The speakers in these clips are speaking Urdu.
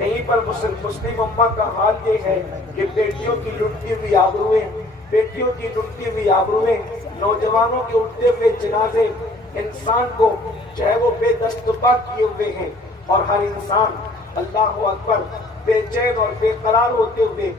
کہیں پر مسلم امہ کا حال یہ ہے کہ بیٹیوں کی لٹتی ہوئی آبروئیں، نوجوانوں کے اٹھتے ہوئے جنازے انسان کو چاہے وہ بے دست پا کیے ہوئے ہیں، اور ہر انسان اللہ اکبر بے چین اور بے قرار ہوتے ہوئے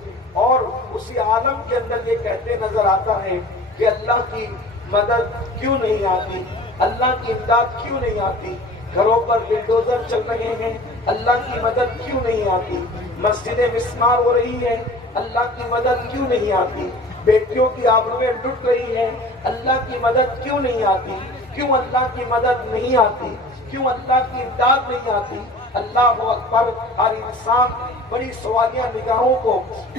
اور اسی عالم کے اندر یہ کہتے نظر آتا ہے کہ اللہ کی مدد کیوں نہیں آتی، اللہ کی امداد کیوں نہیں آتی، گھروں پر بلڈوزر چل رہے ہیں، اللہ کی مدد کیوں نہیں آتی، مسجدیں مسمار ہو رہی ہیں، اللہ کی مدد کیوں نہیں آتی، بیٹیوں کی آبروئیں لٹ رہی ہیں، اللہ کی مدد کیوں نہیں آتی، کیوں اللہ کی مدد نہیں آتی، کیوں اللہ کی امداد نہیں آتی۔ اللہ اکبر۔ ہر انسان بڑی سوالیہ نگاہوں کو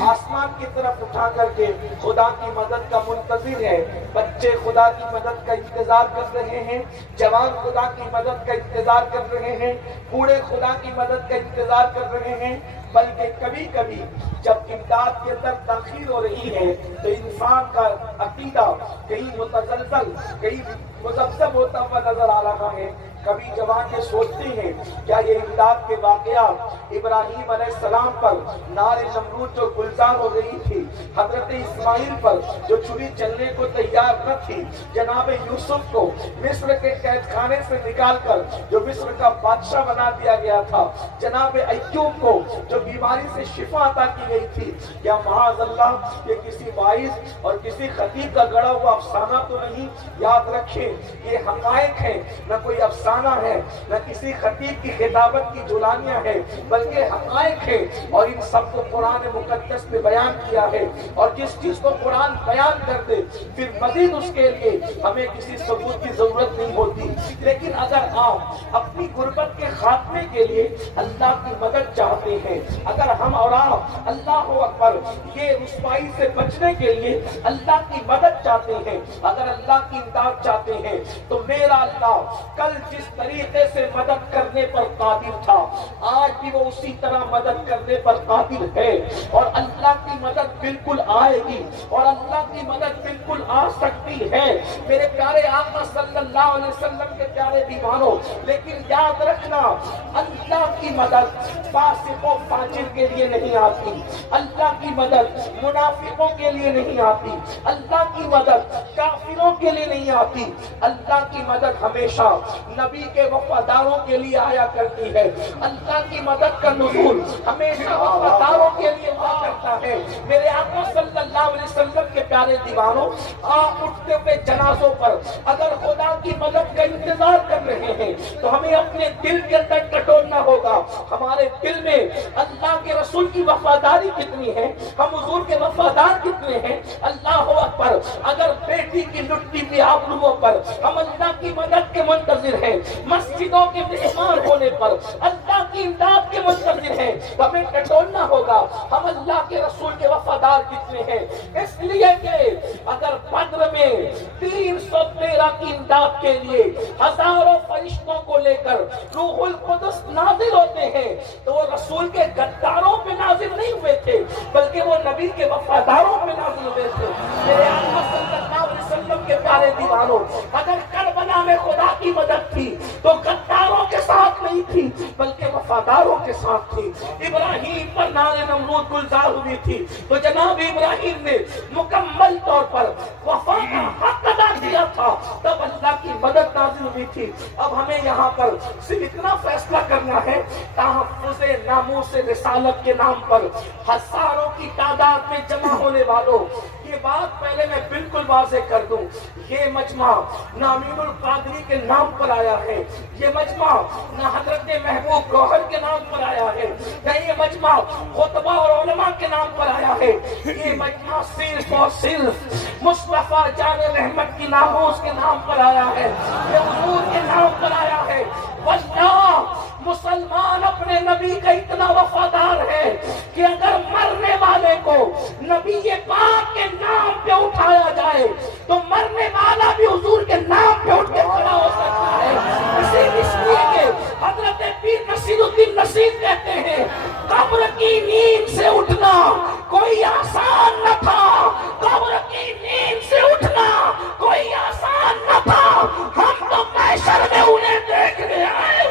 آسمان کی طرف اٹھا کر کے خدا کی مدد کا منتظر ہے۔ بچے خدا کی مدد کا انتظار کر رہے ہیں، جوان خدا کی مدد کا انتظار کر رہے ہیں، بوڑھے خدا کی مدد کا انتظار کر رہے ہیں، بلکہ کبھی کبھی جب امداد کے اندر تاخیر ہو رہی ہے تو انسان کا عقیدہ کہیں متزلزل، کہیں مذبذب ہوتا ہوا نظر آ رہا ہے۔ کبھی جوان یہ سوچتے ہیں کیا یہ امداد کے واقعات ابراہیم علیہ السلام پر نار نمرود جو گلزار ہو رہی تھی، حضرت اسماعیل پر جو چھری چلنے کو تیار نہ تھی، جناب یوسف کو مصر کے قید خانے سے نکال کر جو مصر کا بادشاہ بنا دیا گیا تھا، جناب ایوب کو جو بیماری سے شفا عطا کی گئی تھی، یا معاذ اللہ یہ کسی وائز اور کسی خطیب کا گڑا ہوا افسانہ تو نہیں؟ یاد رکھیں یہ حقائق ہیں، نہ کوئی افسانہ ہے، نہ کسی خطیب کی خطابت کی جولانیاں ہیں، بلکہ حقائق ہے، اور ان سب کو قرآن مقدس میں بیان کیا ہے۔ اور جس چیز کو قرآن بیان کر دے پھر مزید اس کے لیے ہمیں کسی ثبوت کی ضرورت نہیں ہوتی۔ لیکن اگر آپ اپنی غربت کے خاتمے کے لیے اللہ کی مدد چاہتے ہیں، اگر ہم اور آپ اللہ اکبر یہ رسوائی سے بچنے کے لیے اللہ کی مدد چاہتے ہیں، اگر اللہ کی امداد چاہتے ہیں، تو میرا اللہ کل جس طریقے سے مدد کرنے پر قادر تھا آج بھی وہ اسی طرح مدد کرنے پر قادر ہے، اور اللہ کی مدد بالکل آئے گی، اور اللہ کی مدد بالکل آ سکتی ہے میرے پیارے آقا صلی اللہ علیہ وسلم کے پیارے دیوانوں۔ لیکن یاد رکھنا اللہ کی مدد فاسق و فاجر کے لیے نہیں آتی، اللہ کی مدد منافقوں کے لیے نہیں آتی، اللہ کی مدد کافروں کے لیے نہیں آتی، اللہ کی مدد ہمیشہ نبی کے وفاداروں کے لیے آیا کرتی ہے، اللہ کی مدد کا نزول ہمیشہ وفاداروں کے لیے ہوا کرتا ہے۔ میرے آقا صلی اللہ علیہ وسلم کے پیارے دیوانوں، آپ اٹھتے ہوئے جنازوں پر اگر خدا کی مدد کا انتظار کر رہے ہیں تو ہمیں اپنے دل کے اندر ٹٹولنا ہوگا، ہمارے دل میں اللہ کے رسول کی وفاداری کتنی ہے، ہم حضور کے وفادار کتنے ہیں۔ اللہ اکبر۔ اگر بیٹی کی لٹتی ہوئی آبروؤں پر ہم اللہ کی مدد کے منتظر ہیں، مسجدوں کے مسمار ہونے پر اللہ کی امداد کے منتظر ہیں، تو ہمیں ٹٹولنا ہوگا ہم اللہ کے رسول کے وفادار کتنے ہیں۔ اس لیے کہ اگر بدر میں 313 کی امداد کے لیے ہزاروں فرشتوں کو لے کر روح القدس نازل ہوتے ہیں تو وہ رسول کے غداروں پہ نازل نہیں ہوئے تھے، بلکہ وہ نبی کے وفاداروں پہ نازل ہوئے تھے۔ میرے آقا صلی اللہ علیہ وسلم کے پیارے دیوانوں، اگر کربلا میں خدا کی مدد تھی تو غداروں کے ساتھ نہیں تھی بلکہ وفاداروں کے ساتھ تھی۔ ابراہیم پر نار نمرود گلزار ہوئی تھی تو جناب ابراہیم نے مکمل طور پر وفا کا حق ادا کیا تھا، تب اللہ کی مدد نازل ہوئی تھی۔ اب ہمیں یہاں پر صرف اتنا فیصلہ کرنا ہے، تحفظ ناموس رسالت کے نام پر ہزاروں کی تعداد میں جمع ہونے والوں، یہ بات پہلے میں بالکل واضح کر دوں، یہ مجمع نہ امین القادری کے نام پر آیا ہے، یہ مجمع نہ حضرت محبوب گوہر کے نام پر آیا ہے، نہ یہ مجمع خطبہ اور علماء کے نام پر آیا ہے، یہ مجمع صرف اور صرف مصطفیٰ جان رحمت کی ناموس کے نام پر آیا ہے، یہ حضور کے نام پر آیا ہے۔ واللہ مسلمان اپنے نبی کا اتنا وفادار ہے کہ اگر مرنے والے کو نبی پاک کے نام پہ اٹھایا جائے تو مرنے والا بھی حضور کے نام پہ اٹھ کے کھڑا ہو سکتا ہے۔ اس لیے کہ حضرت پیر نصیر الدین نصیر کہتے ہیں قبر کی نیند سے اٹھنا کوئی آسان نہ تھا، قبر کی نیند سے اٹھنا کوئی آسان نہ تھا، ہم تو محشر میں انہیں دیکھنے آئے۔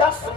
10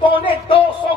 250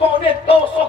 250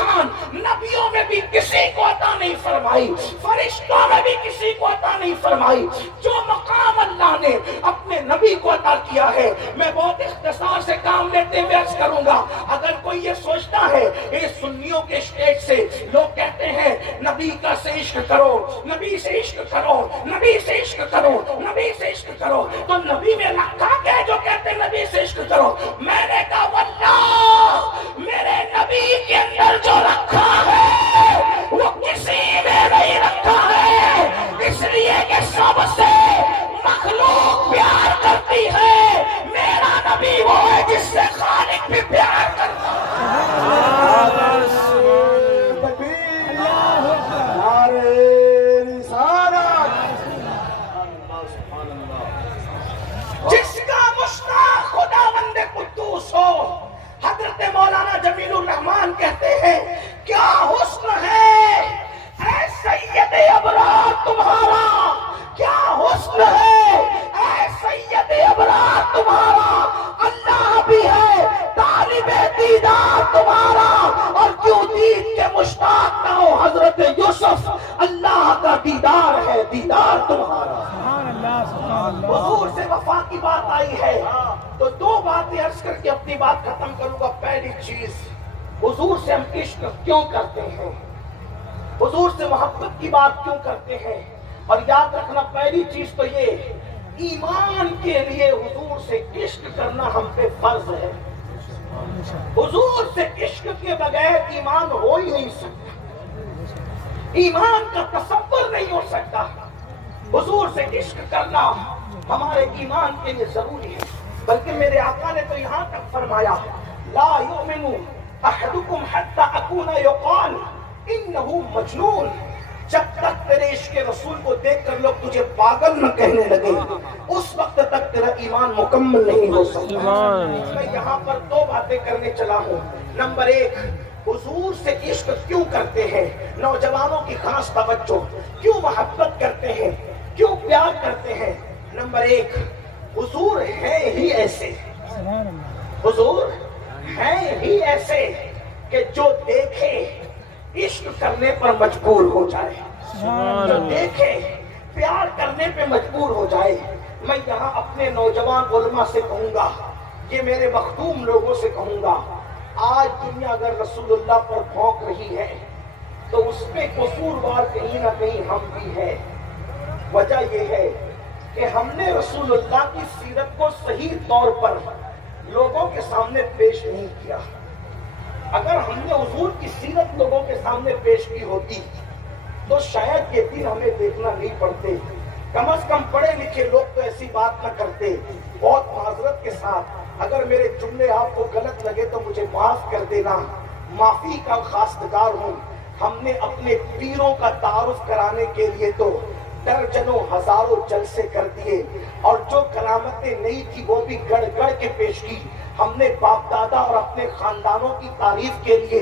شان نبیوں میں بھی کسی کو عطا نہیں فرمائی، فرشتوں میں بھی کسی کو عطا نہیں فرمائی۔ جو مقام اللہ نے اپنے نبی کو عطا کیا ہے، میں بہت اختصار سے کام لیتے ہوئے عرض کروں گا، اگر کوئی یہ سوچتا ہے یہ سنیوں کے اسٹیج سے لوگ کہتے ہیں نبی کا سے عشق کرو، نبی سے عشق کرو، نبی سے عشق کرو، نبی سے عشق کرو، تو نبی میں رکھا کیا جو کہتے ہیں نبی سے عشق کرو؟ میں نے کہا واللہ میرے نبی کے اندر جو رکھا ہے وہ کسی میں نہیں رکھا ہے، اس لیے کہ سب سے مخلوق پیار کرتی ہے، میرا نبی وہ ہے جس سے خالق بھی پیار کرتا ہے۔ جس کا مشتاق خداوند قدوس ہو، حضرت مولانا جمیل الرحمان کہتے ہیں کیا حسن ہے اے سید ابرار تمہارا، کیا حسن ہے اے سید ابرار تمہارا، اللہ بھی ہے طالب دیدار تمہارا، اور کیوں دید کے مشتاق نہ ہو حضرت یوسف، اللہ کا دیدار ہے دیدار تمہارا۔ حضور سے وفا کی بات آئی ہے تو دو باتیں عرض کر کے اپنی بات ختم کروں گا۔ پہلی چیز، حضور سے ہم عشق کیوں کرتے ہیں، حضور سے محبت کی بات کیوں کرتے ہیں، اور یاد رکھنا پہلی چیز تو یہ ایمان کے لیے حضور سے عشق کرنا ہم پہ فرض ہے۔ حضور سے عشق کے بغیر ایمان ہو ہی نہیں سکتا، ایمان کا تصور نہیں ہو سکتا۔ حضور سے عشق کرنا ہمارے ایمان کے لیے ضروری ہے، بلکہ میرے آقا نے تو یہاں تک فرمایا لا یؤمن احدکم حتی اکون یقال انہ مجنون، جب تک تیرے عشق رسول کو دیکھ کر لوگ تجھے پاگل نہ کہنے لگے اس وقت تک تیرا ایمان مکمل نہیں ہو سکتا۔ میں یہاں پر دو باتیں کرنے چلا ہوں۔ نمبر ایک، حضور سے عشق کیوں کرتے ہیں، نوجوانوں کی خاص توجہ، کیوں محبت کرتے ہیں، کیوں پیار کرتے ہیں۔ نمبر ایک، حضور ہے ہی ایسے، حضور ہے ہی ایسے کہ جو دیکھے عشق کرنے پر مجبور ہو جائے، جو دیکھے پیار کرنے پہ مجبور ہو جائے۔ میں یہاں اپنے نوجوان علماء سے کہوں گا، یہ میرے مخدوم لوگوں سے کہوں گا، آج دنیا اگر رسول اللہ پر بھونک رہی ہے تو اس پہ قصوروار کہیں نہ کہیں ہم بھی ہیں۔ وجہ یہ ہے کہ ہم نے رسول اللہ کی سیرت کو صحیح طور پر لوگوں کے سامنے پیش نہیں کیا۔ اگر ہم نے حضور کی سیرت لوگوں کے سامنے پیش کی ہوتی تو شاید یہ دن ہمیں دیکھنا نہیں پڑتے، کم از کم پڑھے لکھے لوگ تو ایسی بات نہ کرتے۔ بہت معذرت کے ساتھ اگر میرے جملے آپ کو غلط لگے تو مجھے معاف کر دینا، معافی کا خواستگار ہوں۔ ہم نے اپنے پیروں کا تعارف کرانے کے لیے تو درجنوں ہزاروں جلسے کر دیے، اور جو کرامتیں نہیں تھی وہ بھی گڑھ گڑھ کے پیش کی۔ ہم نے باپ دادا اور اپنے خاندانوں کی تعریف کے لیے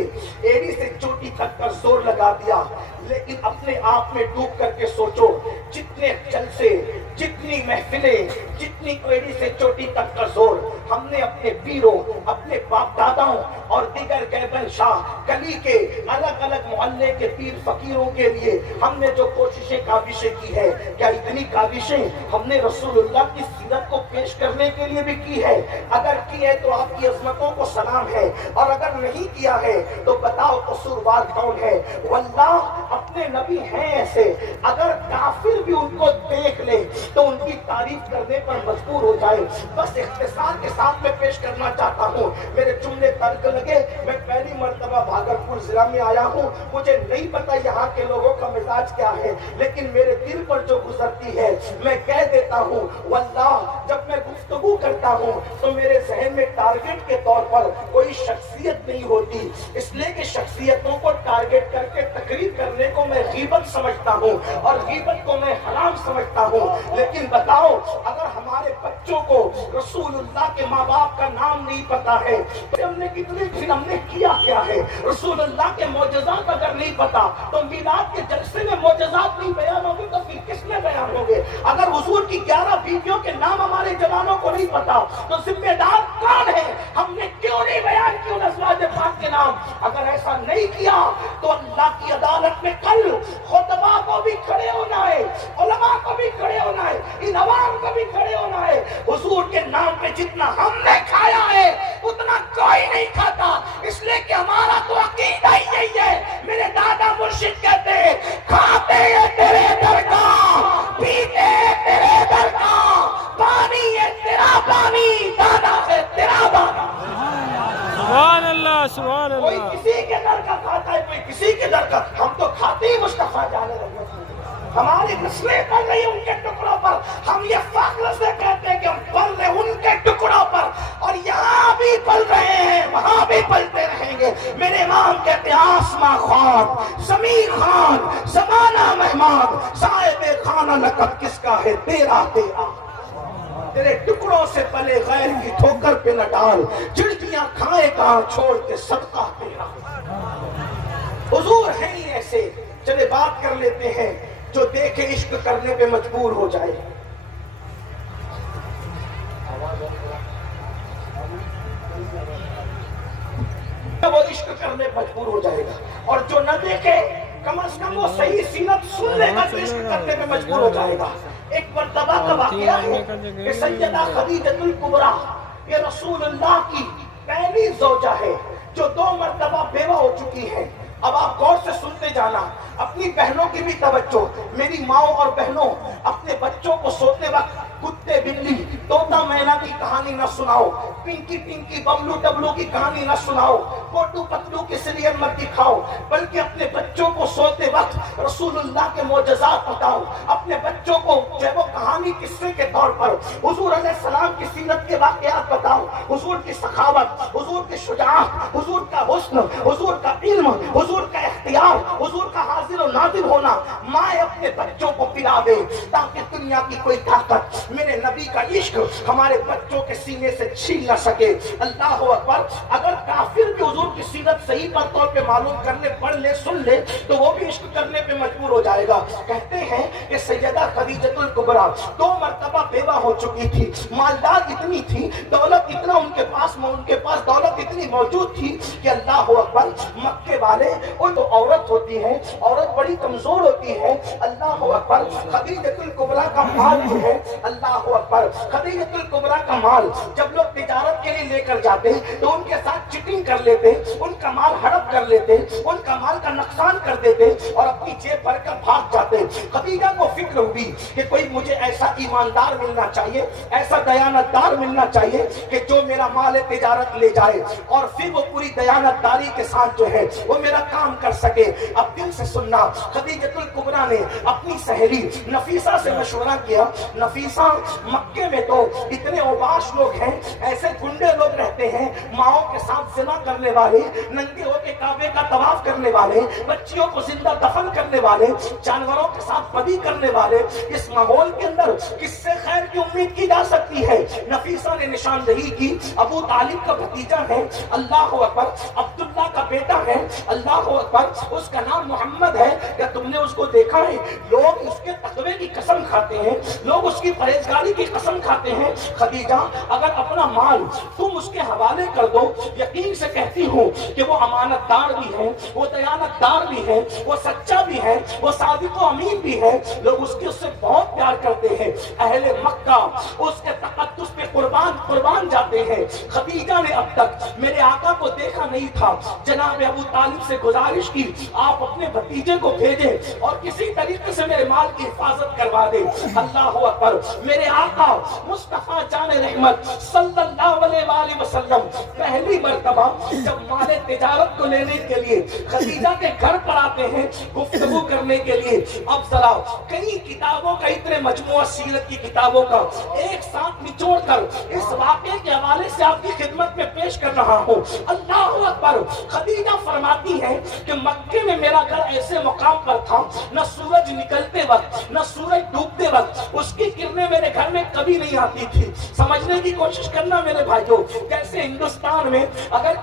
ایڑی سے چوٹی تک کا زور لگا دیا، لیکن اپنے آپ میں ڈوب کر کے سوچو، جتنے جلسے، جتنی محفلیں، جتنی ایڑی سے چوٹی تک کا زور ہم نے اپنے پیروں، اپنے باپ داداؤں اور دیگر گیبن شاہ گلی کے الگ الگ محلے کے پیر فقیروں کے لیے ہم نے جو کوششیں کاوشیں کی ہے، کیا اتنی کاوشیں ہم نے رسول اللہ کی سیرت کو پیش کرنے کے لیے بھی کی ہے؟ اگر کی ہے تو آپ کی عظمتوں کو سلام ہے، اور اگر نہیں کیا ہے تو بتاؤ قصوروار کون ہے؟ واللہ اپنے نبی ہیں ایسے، اگر کافر بھی ان کو دیکھ لے تو ان کی تعریف کرنے پر مجبور ہو جائے۔ بس اختصار کے ساتھ میں پیش کرنا چاہتا ہوں، میرے جملے ترک لگے، میں پہلی مرتبہ بھاگلپور ضلع میں آیا ہوں، مجھے نہیں پتا یہاں کے لوگوں کا مزاج کیا ہے، لیکن میرے دل پر جو گزرتی ہے میں کہہ دیتا ہوں۔ واللہ جب میں گفتگو کرتا ہوں تو میرے ذہن میں ٹارگٹ کے طور پر کوئی شخصیت نہیں ہوتی، اس لیے کہ شخصیتوں کو ٹارگٹ کر کے تقریر کرنے کو میں غیبت سمجھتا ہوں اور غیبت کو میں حرام سمجھتا ہوں۔ لیکن بتاؤ، اگر ہمارے بچوں کو رسول اللہ کے ماں باپ کا نام نہیں پتا ہے تو ہم نے کتنے دن ہم نے کیا کیا ہے؟ رسول اللہ کے معجزات اگر نہیں پتا تو میلاد کے جلسے میں معجزات نہیں بیان ہوگے تو پھر کس میں بیان ہوگے؟ اگر حضور کی 11 بیویوں کے نام ہمارے جوانوں کو نہیں پتا تو ذمہ دار کون ہے؟ ہم نے کیوں نہیں بیان کیوں ازواج پاک کے نام؟ اگر ایسا ایسا نہیں کیا تو اللہ کی عدالت میں کل خطبہ کو بھی کھڑے ہونا ہے، علماء کو بھی کھڑے ہونا ہے، ان عوام کو بھی کھڑے ہونا ہے۔ حضور کے نام پہ جتنا ہم نے کھایا ہے اتنا کوئی نہیں کھاتا، اس لیے کہ ہمارا تو عقیدہ ہی یہی ہے۔ میرے دادا مرشد کہتے ہیں کھاتے ہیں تیرے در کا، پیتے ہیں تیرے در کا، پانی ہے تیرا پانی، دانا ہے تیرا دانا۔ سبحان اللہ سبحان کوئی اللہ۔ کسی کے در کا کھاتا ہے، کوئی کسی کے در کا، ہم تو کھاتے ہی مصطفیٰ جان رحمت اللہ۔ ہماری نسلیں پل رہی ان کے ٹکڑوں پر، ہم یہ فخر سے کہتے ہیں کہ ہم پل رہے ان کے ٹکڑوں پر، اور یہاں بھی پل رہے ہیں وہاں بھی پلتے رہیں گے۔ میرے امام کہتے ہیں آسماں خان، زمین خان، زمانہ مہمان، صاحب خانہ لقب کس کا ہے تیرا تیرا۔ تیرے ٹکڑوں سے پلے غیر کی ٹھوکر پہ نہ ڈال، چڑکیاں کھائے کہاں چھوڑ کے صدقہ تیرا۔ حضور ہے ہی ایسے، چلے بات کر لیتے ہیں جو دیکھے عشق کرنے پہ مجبور ہو جائے۔ وہ عشق کرنے پہ مجبور ہو جائے گا، اور جو نہ دیکھے کم از کم وہ صحیح سیرت سن لے گا تو عشق کرنے پہ مجبور ہو جائے گا۔ ایک مرتبہ کا واقعہ ہے کہ سیدہ خدیجۃ الکبریٰ یہ رسول اللہ کی پہلی زوجہ ہے جو 2 مرتبہ بیوہ ہو چکی ہے۔ اب آپ غور سے سنتے جانا، اپنی بہنوں کی بھی توجہ۔ میری ماؤں اور بہنوں، اپنے بچوں کو سوتے وقت کتے بلی طوطا مینا کی کہانی نہ سناؤ، پنکی پنکی ببلو ڈبلو کی کہانی نہ سناؤ، موٹو پتلو کی سیریل مت دکھاؤ، بلکہ اپنے بچوں کو سوتے وقت رسول اللہ کے معجزات بتاؤ۔ اپنے بچوں کو جو وہ کہانی قصے کے طور پر حضور علیہ السلام کی سیرت کے واقعات بتاؤ، حضور کی سخاوت، حضور کی شجاعت، حضور کا حسن، حضور کا علم، حضور کا اختیار، حضور کا حاضر و ناظر ہونا ماں اپنے بچوں کو پلا دے، تاکہ دنیا کی کوئی طاقت میرے نبی کا عشق ہمارے بچوں کے سینے سے چھین نہ سکے۔ اللہ اکبر۔ اگر کافر بھی حضور کی سیرت صحیح طور پہ معلوم کرنے پڑھ لے سن لے تو وہ بھی عشق کرنے پہ مجبور ہو جائے گا۔ کہتے ہیں کہ سیدہ خدیجۃ الکبریٰ 2 مرتبہ بیوہ ہو چکی تھی، مالدار اتنی تھی، دولت اتنا ان کے پاس دولت اتنی موجود تھی کہ اللہ اکبر، مکے والے وہ تو عورت ہوتی ہے، عورت بڑی کمزور ہوتی ہے۔ اللہ اکبر۔ خدیجۃ الکبریٰ کا مال جو ہے، اللہ اکبر، خدیجۃ الکبریٰ کا مال جب لوگ تجارت کے لیے لے کر جاتے تو ان کے ساتھ چٹنگ کر لیتے، ان کا مال ہڑپ کر لیتے، ان کا مال کا نقصان کر دیتے اور اپنی جیب بھر کر بھاگ جاتے۔ خدیجہ کو فکر ہوئی کہ کوئی مجھے ایسا ایماندار ملنا چاہیے، ایسا دیانت دار ملنا چاہیے کہ جو میرا مال تجارت لے جائے اور پھر وہ پوری دیانت داری کے ساتھ جو ہے وہ میرا کام کر سکے۔ اب دل سے سننا، خدیجۃ الکبریٰ نے اپنی سہیلی نفیسہ سے مشورہ کیا۔ نفیسہ، مکے میں تو اتنے اوباش لوگ ہیں، ایسے گنڈے لوگ رہتے ہیں، ماؤں کے ساتھ زنا کرنے والے، ننگے ہو کے کعبے کا طواف کرنے والے، بچیوں کو زندہ دفن کرنے والے، جانوروں کے ساتھ بدی کرنے والے۔ اس ماحول کے اندر کس سے خیر کی امید کی جا سکتی ہے؟ نفیسہ نے نشاندہی کی، ابو طالب کا بھتیجا ہے، اللہ اکبر، عبداللہ کا بیٹا ہے، اللہ اکبر، اس کا نام محمد ہے۔ کیا تم نے اس کو دیکھا ہے؟ لوگ اس کے تقوی کی قسم کھاتے ہیں، لوگ اس کی پرہیزگاری کی قسم کھاتے ہیں۔ خدیجہ، اگر اپنا مال تم اس کے حوالے کر دو، یقین سے کہتی ہوں کہ وہ امانت دار بھی ہے، وہ دیانت دار بھی ہے، وہ سچا بھی ہے، وہ صادق و امین بھی ہے، لوگ اس سے بہت پیار کرتے ہیں۔ اہل مکہ اس کے تقدس پہ قربان جاتے ہیں۔ خدیجہ نے اب تک میرے آقا کو دیکھا نہیں تھا، جناب ابو طالب سے گزارش کی آپ اپنے بھتیجے کو بھیجیں اور کسی طریقے سے میرے مال کی حفاظت کروا دیں۔ اللہ اکبر۔ میرے آقا مصطفیٰ جان رحمت صلی اللہ علیہ وآلہ وسلم پہلی مرتبہ جب مال تجارت کو لینے کے لیے خدیجہ کے گھر پر آتے ہیں گفتگو کرنے کے لیے، اب ذرا کئی کتابوں کا، اتنے مجموعہ سیرت کی کتابوں کا ایک ساتھ نچوڑ کر اس واقعے کے حوالے سے آپ کی خدمت میں پیش کر رہا ہوں۔ اللہ اکبر۔ خدیجہ فرماتی ہے کہ مکے میں میرا گھر ایسے مقام پر تھا، نہ سورج نکلتے وقت نہ سورج ڈوبتے وقت اس کی کرنیں میرے گھر میں کبھی نہیں آتی تھی۔ سمجھنے کی کوشش کرنا میرے بھائیوں، جیسے ہندوستان ہندوستان میں اگر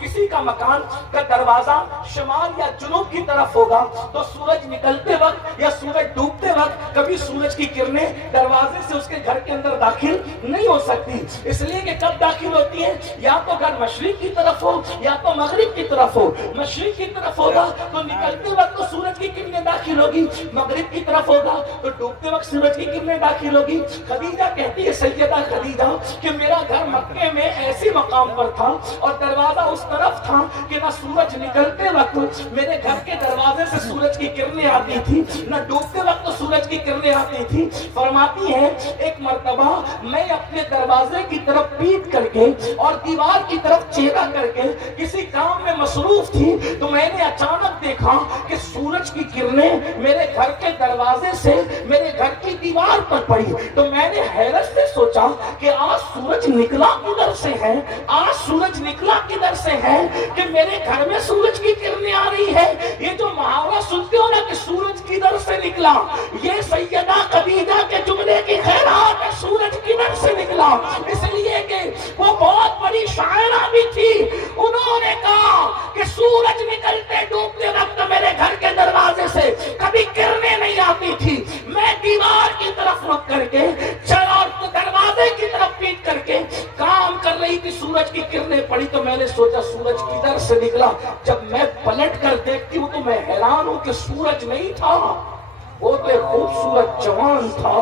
کسی کا مکان کا دروازہ شمال یا جنوب کی طرف ہوگا تو سورج نکلتے وقت یا سورج ڈوبتے وقت کبھی سورج کی کرنیں دروازے سے اس کے گھر کے اندر داخل نہیں ہو سکتی، اس لیے کہ کب داخل ہوتی ہے؟ یا تو گھر مشرق کی طرف ہو یا تو مغرب کی طرف ہو۔ مشرق کی طرف ہوگا تو نکلتے وقت تو سورج کی کرنیں داخل ہوگی، مغرب کی طرف ہوگا تو ڈوبتے وقت سورج کی کرنیں داخل ہوگی۔ خدیجہ کہتی ہے، سیدہ خدیجہ، کہ میرا گھر مکے میں ایسے مقام پر تھا اور دروازہ اس طرف تھا کہ نہ سورج نکلتے وقت میرے گھر کے دروازے سے سورج کی کرنیں آتی تھی، نہ ڈوبتے وقت تو سورج کی کرنیں آتی تھی۔ فرماتی ہے ایک مرتبہ میں اپنے دروازے کی طرف پیٹ کر کے اور دیوار کی طرف چہرہ کر کے کسی کام میں مصروف تھی تو میں نے اچانک دیکھا کہ سورج کی کرنیں میرے گھر کے دروازے سے میرے گھر کی دیوار پر پڑی، تو میں نے حیرت سے سوچا کہ آج سورج نکلا کدھر سے ہے، آج سورج نکلا کدھر سے ہے کہ میرے گھر میں سورج کی کرنیں آ رہی ہے۔ یہ جو محاورہ سنتے ہو نا کہ سورج کدھر سے نکلا، یہ سیدہ خدیجہ کے جملے کی خیرات ہے، سورج کدھر سے نکلا، اس لیے کہ وہ بہت بڑی شاعرہ بھی تھی۔ انہوں نے کہا کہ سورج نکلتے ڈوبتے وقت میرے گھر کے دروازے سے کبھی کرنیں نہیں آتی تھی، میں دیوار کی طرف رک کر کے اور دروازے کی طرف پیٹ کر کے کام کر رہی تھی، سورج کی کرنیں پڑی تو میں نے سوچا سورج کدھر سے نکلا۔ جب میں پلٹ کر دیکھتی ہوں تو میں حیران ہوں کہ سورج نہیں تھا، وہ تو ایک خوبصورت جوان تھا،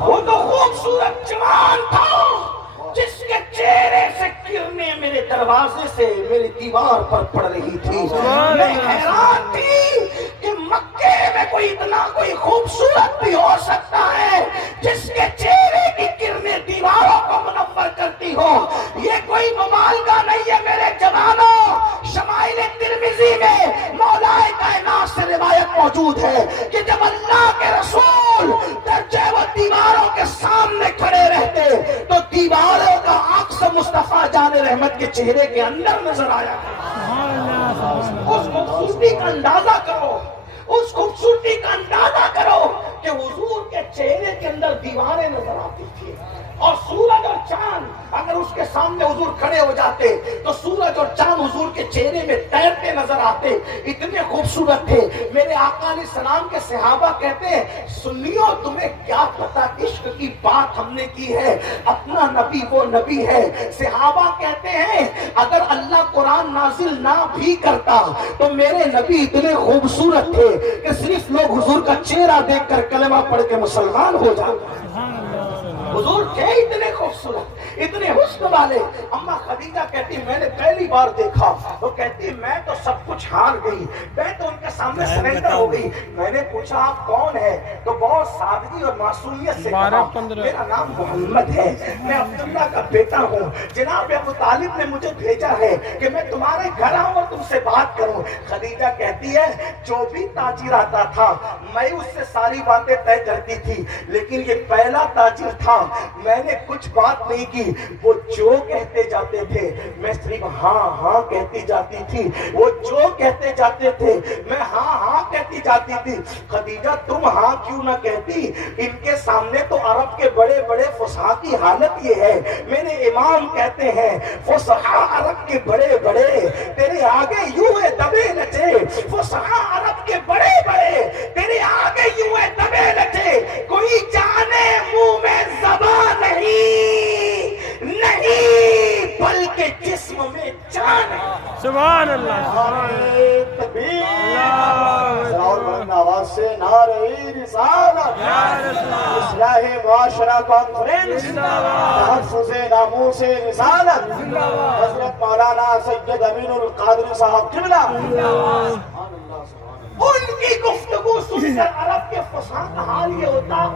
وہ تو خوبصورت جوان تھا جس کے چہرے سے کرنیں میرے دروازے سے میری دیوار پر پڑ رہی تھی۔ میں حیران تھی کہ مکے میں کوئی اتنا کوئی خوبصورت بھی ہو سکتا ہے جس کے چہرے کی کرنیں دیواروں کو منور کرتی ہو، یہ کوئی مبالغہ نہیں ہے میرے جوانوں۔ شمائل ترمذی میں مولا کائنات سے روایت موجود ہے کہ جب اللہ کے رسول درجے و دیواروں کے سامنے کھڑے رہتے تو دیواروں کا عکس مصطفیٰ جان رحمت کے چہرے کے اندر نظر آیا۔ اس خوبصورتی کا اندازہ کرو، اس خوبصورتی کا اندازہ کرو کہ حضور کے چہرے کے اندر دیواریں نظر آتی تھی، اور سورج اور چاند اگر اس کے سامنے حضور کھڑے ہو جاتے تو سورج اور چاند حضور کے چہرے میں تیرتے نظر آتے، اتنے خوبصورت تھے۔ میرے آقا علیہ السلام کے صحابہ کہتے ہیں سنیو تمہیں کیا پتا عشق کی بات ہم نے کی ہے، اپنا نبی وہ نبی ہے۔ صحابہ کہتے ہیں اگر اللہ قرآن نازل نہ بھی کرتا تو میرے نبی اتنے خوبصورت تھے کہ صرف لوگ حضور کا چہرہ دیکھ کر کلمہ پڑھ کے مسلمان ہو جاتے۔ حضور تھے اتنے خوبصورت، اتنے حسن والے۔ اما خدیجہ کہتی میں نے پہلی بار دیکھا تو کہتی میں تو سب کچھ ہار گئی، میں تو ان کے سامنے سرنڈر ہو گئی۔ میں نے پوچھا آپ کون ہے تو بہت سادگی اور معصومیت سے کہا میرا نام محمد ہے، میں عبداللہ کا بیٹا ہوں، جناب ابو طالب نے مجھے بھیجا ہے کہ میں تمہارے گھر آؤں اور تم سے بات کروں۔ خدیجہ کہتی ہے جو بھی تاجر آتا تھا میں اس سے ساری باتیں طے کرتی تھی، لیکن یہ پہلا تاجر تھا، میں نے کچھ بات نہیں کی، وہ جو کہتے جاتے تھے میں صرف ہاں ہاں کہتی جاتی تھی، وہ جو کہتے جاتے تھے میں ہاں ہاں کہتی جاتی تھی۔ خدیجہ تم ہاں کیوں نہ کہتی، ان کے سامنے تو عرب کے بڑے بڑے فصحاء کی حالت یہ ہے، میرے امام کہتے ہیں فصحاء عرب کے بڑے بڑے تیرے آگے یوں دبے نچے، فصحاء عرب کے بڑے بڑے تیرے آگے یوں دبے نچے، کوئی جانے منہ میں زبان نہیں بلکہ جسم میں جان ہے۔ سبحان اللہ، اور بلند آواز سے نعرہ رسالت، اصلاح معاشرہ کانفرنس، تحفظ ناموس رسالت، حضرت مولانا سید امین القادری صاحب قبلہ۔ ان کی گفتگو سن کر عرب کے فصحاء کا حال یہ ہوتا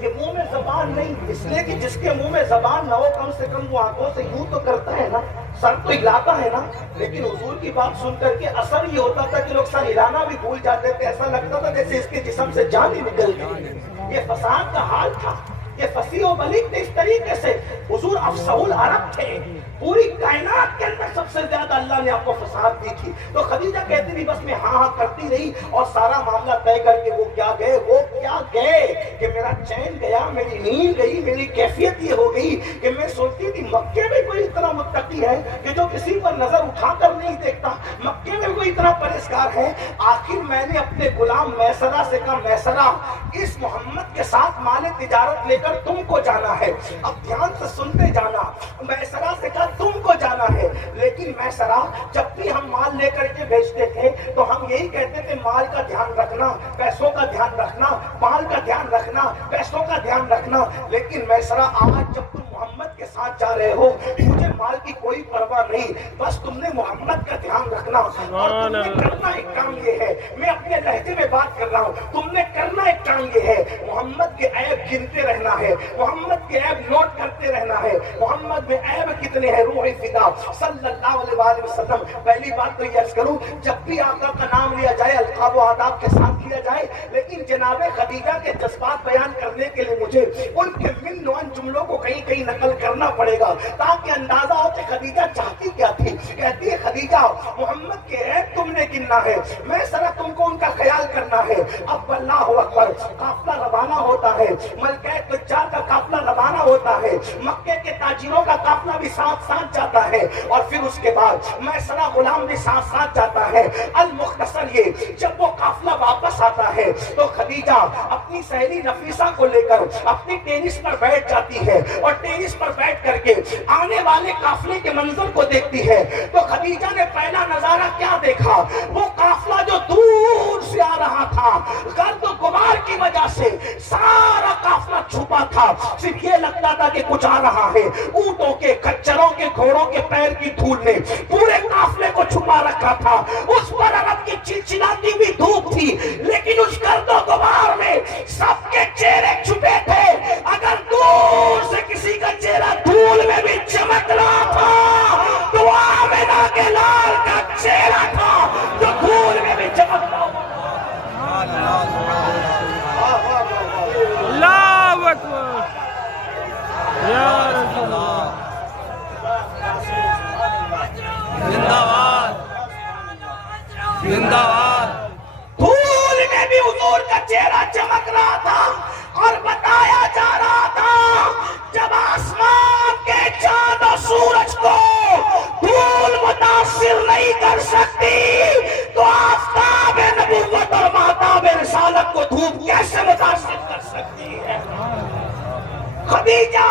کہ منہ میں زبان نہیں، اس لیے کہ جس کے منہ میں زبان نہ ہو کم سے کم وہ آنکھوں سے یوں تو کرتا ہے نا، سر تو ہلاتا ہے نا۔ لیکن حضور کی بات سن کر کے اثر یہ ہوتا تھا کہ لوگ سر ہلانا بھی بھول جاتے تھے، ایسا لگتا تھا جیسے اس کے جسم سے جان ہی نکل گئی۔ یہ فساد کا حال تھا۔ یہ فصیح و بلیغ تھے اس طریقے سے، حضور افصح العرب تھے، پوری کائنات کے اندر سب سے زیادہ اللہ نے آپ کو فصاحت دی تھی. تو خدیجہ کہتی تھی بس میں ہاں ہاں کرتی رہی اور سارا معاملہ طے کر کے وہ کیا گئے کہ میرا چین گیا، میری نیند گئی، میری کیفیت یہ ہو گئی کہ میں سوچتی تھی مکے میں کوئی اتنا متقی ہے کہ جو کسی پر نظر اٹھا کر نہیں دیکھتا، مکے میں کوئی اتنا پرہیزگار ہے. آخر میں نے اپنے غلام میسرہ سے کہا میسرہ اس محمد کے ساتھ مال تجارت لے کر تم کو جانا ہے. اب دھیان سے سنتے جانا، میسرہ سے کہا تم کو جانا ہے، لیکن میسرہ جب بھی ہم مال لے کر کے بھیجتے تھے تو ہم یہی کہتے تھے مال کا دھیان رکھنا، پیسوں کا دھیان رکھنا، مال کا دھیان رکھنا، پیسوں کا دھیان رکھنا. لیکن میسرہ آج جب تم محمد کے ساتھ جا رہے ہو مجھے مال کی کوئی پرواہ نہیں، بس تم نے محمد کا دھیان رکھنا. اور تم نے کرنا ایک کام یہ ہے، میں اپنے لہجے میں بات کر رہا ہوں، تم نے کرنا ایک کام یہ ہے محمد کے عیب گنتے رہنا ہے، محمد کے عیب نوٹ کرتے رہنا ہے. محمد میں عیب کتنے ہیں؟ روح فدا صلی اللہ علیہ وآلہ وسلم. پہلی بات تو یہ عرض کروں جب بھی آقا کا نام لیا جائے القاب و آداب کے ساتھ لیا جائے، لیکن جناب خدیجہ کے جذبات بیان کرنے کے لیے مجھے ان کے من نوان جملوں کو کہیں نقل کرنا پڑے گا تاکہ اندازہ ہو کہ خدیجہ چاہتی کیا تھی. کہتی ہے خدیجہ محمد کے عیب تم نے گننا ہے، میں سرا تم کو ان کا خیال کرنا ہے. اب اللہ اکبر قافلہ روانہ ہوتا ہے، ملکہ تجار کا قافلہ روانہ ہوتا ہے، مکے کے تاجروں کا قافلہ بھی ساتھ ساتھ جاتا ہے، اور پھر اس کے بعد میسرہ غلام بھی ساتھ ساتھ جاتا ہے. المختصر یہ جب وہ قافلہ واپس آتا ہے تو خدیجہ اپنی سہیلی نفیسہ کو لے کر اپنی ٹینس پر بیٹھ جاتی ہے اور ٹینس پر بیٹھ کر کے آنے والے قافلے کے منظر کو دیکھتی ہے. تو خدیجہ نے پہلا نظارہ کیا دیکھا؟ وہ قافلہ جو دور سے آ رہا تھا گرد و غبار کی وجہ سے سارا قافلہ چھپا تھا، صرف یہ لگتا تھا کہ کچھ آ رہا ہے. اونٹوں کے، کچروں کے، گھوڑوں کے پیر کی دھول نے پورے قافلے کو چھپا رکھا تھا. اس پر عرب کی چلچلاتی ہوئی دھوپ تھی، لیکن اس گرد و غبار میں سب کے چہرے چھپے تھے. اگر دور سے کسی کا چہرہ دھول میں بھی چمک رہا تھا تو آمنہ کے لال کا چہرہ تھا جو دھول میں بھی چمک رہا تھا. اللہ اکبر یا رسول اللہ. زندہ باد زندہ باد. دھول میں بھی حضور کا چہرہ چمک رہا تھا اور بتایا جا رہا تھا جب آسمان کے چاند اور سورج کو دھول متاثر نہیں کر سکتی تو آفتاب نبوت اور مہتاب رسالت کو دھوپ کیسے متاثر کر سکتی ہے؟ خدیجہ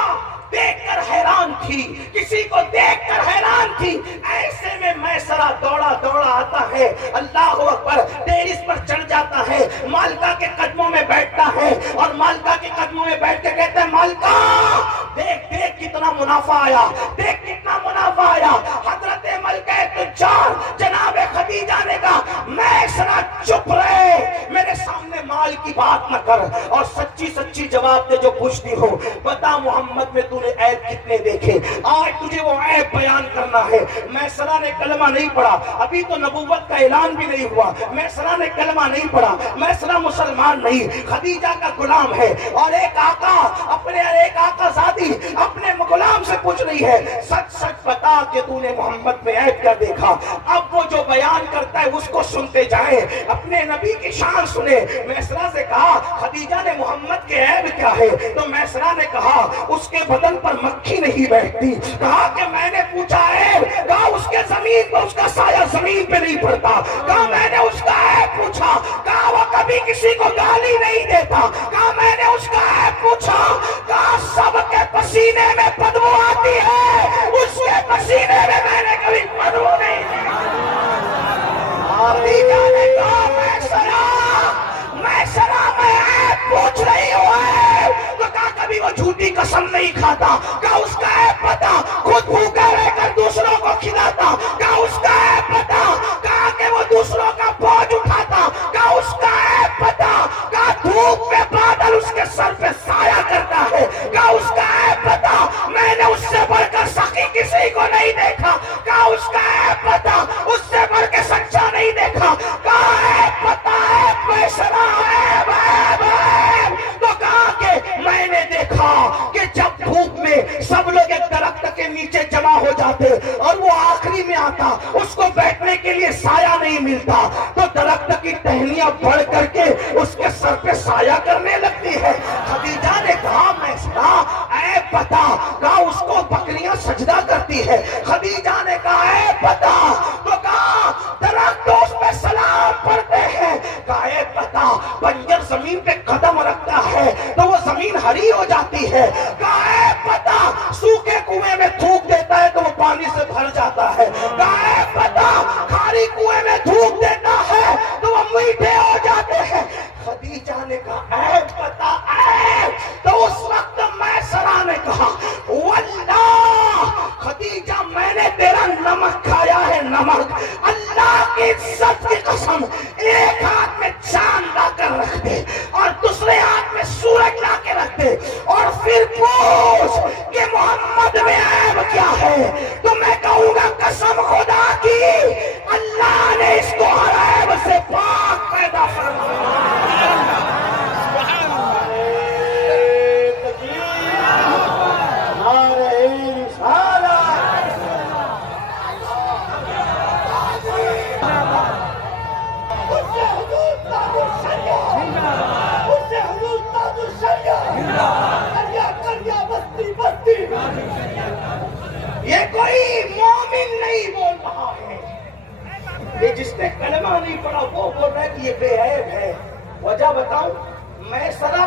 دیکھ کر حیران تھی، کسی کو دیکھ کر حیران تھی. ایسے میں میسرہ دوڑا دوڑا آتا ہے، اللہ اکبر ٹیرس پر چڑھ جاتا ہے، مالکہ کے قدموں میں بیٹھتا ہے اور مالکہ کے قدموں میں بیٹھ کے کہتے ہیں مالکہ دیکھ دیکھ کتنا منافع آیا، دیکھ کتنا منافع آیا. حضرت ملکہ تجار جناب خدیجہ نے کہا میسرہ چپ رہے، میرے سامنے مال کی بات نہ کر اور سچی سچی جواب دے جو پوچھتی ہو. بتا محمد میں تو نے عیب کتنے دیکھے، آج تجھے وہ عیب بیان کرنا ہے. میسرہ نے کلمہ نہیں پڑھا، ابھی تو نبوت کا اعلان بھی نہیں ہوا. میسرہ نے کلمہ نہیں پڑھا، میسرہ مسلمان نہیں، خدیجہ کا غلام ہے. اور ایک آقا زادی اپنے غلام سے پوچھ رہی ہے سچ سچ بتا کہ تو نے محمد میں عیب کیا دیکھا. اب وہ جو بیان کرتا ہے اس کو سنتے جائیں، اپنے نبی کی شان سنے. میسرہ سے کہا خدیجہ نے محمد کے عیب کیا ہے؟ تو میسرہ نے کہا اس کے بدن پر مکھی نہیں بیٹھتی. کہا کہ میں نے پوچھا عیب، کہا اس کے زمین پر اس کا سایہ زمین پہ نہیں پڑتا. کہا میں نے اس کا عیب پوچھا، کہا وہ کبھی کسی کو گالی نہیں دیتا. کہا میں نے اس کا عیب پوچھا، کہا سب کے پسینے میں بدبو آتی ہے، اس کے پسینے میں میں نے کبھی بدبو نہیں دی. خدیجہ نے کہا میسرہ میں عیب پوچھ رہی ہوں، تو کہا کبھی وہ جھوٹی قسم نہیں کھاتا. کہا اس کا عیب پتا، خود بھوکا رہ کر دوسروں کو کھلاتا. کہا اس کا عیب پتا، کہا کہ وہ دوسروں کا بوجھ اٹھاتا. کہا اس کا عیب پتا، کہا دھوپ میں بادل اس کے سر پہ سایہ کرتا ہے. کہا اس کا عیب پتا، میں نے اس سے بڑھ کر سخی کسی کو نہیں دیکھا. کہا اس کا عیب پتا، اس سے بڑھ کے سچا نہیں دیکھا. کہا عیب پتا ہے میسرہ عیب عیب عیب. تو کہا کہ میں نے دیکھا جاتے اور وہ آخری میں آتا، اس کو بیٹھنے کے لیے سایہ نہیں ملتا، تو درخت کی ٹہنیاں بڑھ کر کے اس کے سر پہ سایہ کرنے لگتی ہے۔ خدیجہ نے کہا میں سنا اے پتا، کہا اس کو بکریاں سجدہ کرتی ہے۔ خدیجہ نے کہا اے پتا، تو کہا درخت اس پہ سلام پڑھتے ہیں۔ کہا اے پتا، بنجر زمین پہ قدم رکھتا ہے تو وہ زمین ہری ہو جاتی ہے۔ کہا اے پتا، سوکھے کنویں میں تھوک دیتا ہے تو وہ پانی سے بھر جاتا ہے۔ کہا اے پتا، کھاری کنویں میں تھوک دیتا ہے تو وہ میٹھے ہو جاتے ہیں۔ خدیجہ نے کہا اے پتا اے، تو اس وقت میسرہ نے کہا واللہ خدیجہ میں نے تیرا نمک کھایا ہے، نمک، اللہ کی عزت کی قسم، ایک ہاتھ میں چاند لا کر رکھ دے اور دوسرے ہاتھ میں سورج لا کے رکھ دے اور پھر پوچھ کہ محمد میں عیب کیا ہے، تو میں کہوں گا قسم خدا کی اللہ نے اس کو ہر عیب سے پاک پیدا فرمایا۔ یہ کوئی مومن نہیں بول رہا ہے، یہ جس نے کلمہ نہیں پڑھا وہ بول رہا ہے کہ یہ بے عیب ہے۔ وجہ بتاؤں، میں سرا